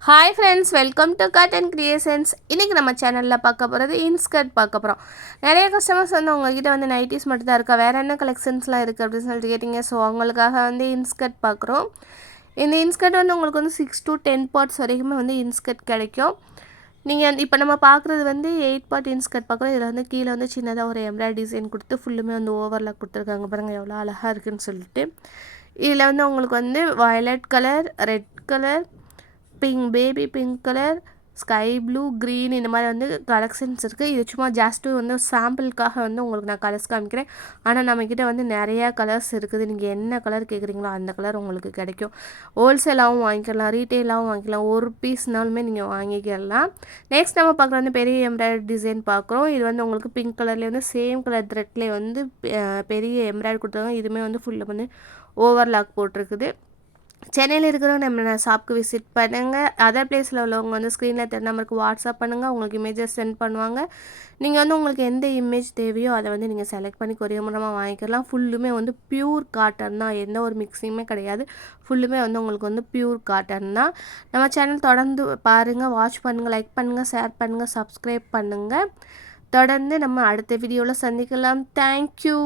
Hi friends welcome to cut and creations இன்றைக்கி நம்ம சேனலில் பார்க்க போகிறது இன்ஸ்கர்ட் பார்க்க போகிறோம் நிறைய கஸ்டமர்ஸ் வந்து உங்கள்கிட்ட வந்து நைட்டிஸ் மட்டும் தான் இருக்கா? வேறு என்ன கலெக்ஷன்ஸ்லாம் இருக்குது அப்படின்னு சொல்லிட்டு கேட்டிங்க. ஸோ அவங்களுக்காக வந்து இன்ஸ்கர்ட் பார்க்குறோம். இந்த இன்ஸ்கர்ட் வந்து உங்களுக்கு வந்து சிக்ஸ் டு டென் பார்ட்ஸ் வரைக்குமே வந்து இன்ஸ்கர்ட் கிடைக்கும். நீங்கள் இப்போ நம்ம பார்க்குறது வந்து எயிட் பார்ட் இன்ஸ்கர்ட் பார்க்குறோம். இதில் வந்து கீழே வந்து சின்னதாக ஒரு எம்ப்ராய்ட் டிசைன் கொடுத்து ஃபுல்லுமே வந்து ஓவரில் கொடுத்துருக்காங்க பாருங்கள் எவ்வளோ அழகாக இருக்குதுன்னு சொல்லிட்டு. இதில் வந்து உங்களுக்கு வந்து violet colour red colour pink baby pink colour sky blue green இந்த மாதிரி வந்து கலெக்ஷன்ஸ் இருக்குது இது சும்மா ஜஸ்ட்டு வந்து சாம்பிளுக்காக வந்து உங்களுக்கு நான் கலர்ஸ் காமிக்கிறேன். ஆனால் நம்மக்கிட்ட வந்து நிறையா கலர்ஸ் இருக்குது. நீங்கள் என்ன கலர் கேட்குறீங்களோ அந்த கலர் உங்களுக்கு கிடைக்கும். ஹோல்சேலாகவும் வாங்கிக்கலாம் ரீட்டெயிலாகவும் வாங்கிக்கலாம். ஒரு பீஸ்னாலுமே நீங்கள் வாங்கிக்கலாம். நெக்ஸ்ட் நம்ம பார்க்குற வந்து பெரிய எம்ப்ராய்டரி டிசைன் பார்க்குறோம். இது வந்து உங்களுக்கு பிங்க் கலர்லேயே வந்து சேம் கலர் த்ரெட்லேயே வந்து பெரிய எம்ப்ராய்டரி கொடுத்தாங்க இதுவுமே வந்து ஃபுல்லாக வந்து ஓவர்லாக் போட்டிருக்குது. சென்னையில் இருக்கிறவங்க நம்ம ஷாப்க்கு விசிட் பண்ணுங்கள் அதர் பிளேஸில் உள்ளவங்க வந்து ஸ்க்ரீனில் தெரிய நம்பருக்கு வாட்ஸ்அப் பண்ணுங்கள் உங்களுக்கு இமேஜஸ் சென்ட் பண்ணுவாங்க. நீங்கள் வந்து உங்களுக்கு எந்த இமேஜ் தேவையோ அதை வந்து நீங்கள் செலக்ட் பண்ணி கொரிய மூலமாக வாங்கிக்கலாம். ஃபுல்லுமே வந்து பியூர் காட்டன் தான். எந்த ஒரு மிக்சிங்குமே கிடையாது. ஃபுல்லுமே வந்து உங்களுக்கு வந்து பியூர் காட்டன் தான். நம்ம சேனல் தொடர்ந்து பாருங்கள் வாட்ச் பண்ணுங்கள் லைக் பண்ணுங்கள் ஷேர் பண்ணுங்கள் சப்ஸ்கிரைப் பண்ணுங்கள் தொடர்ந்து நம்ம அடுத்த வீடியோவில் சந்திக்கலாம். தேங்க்யூ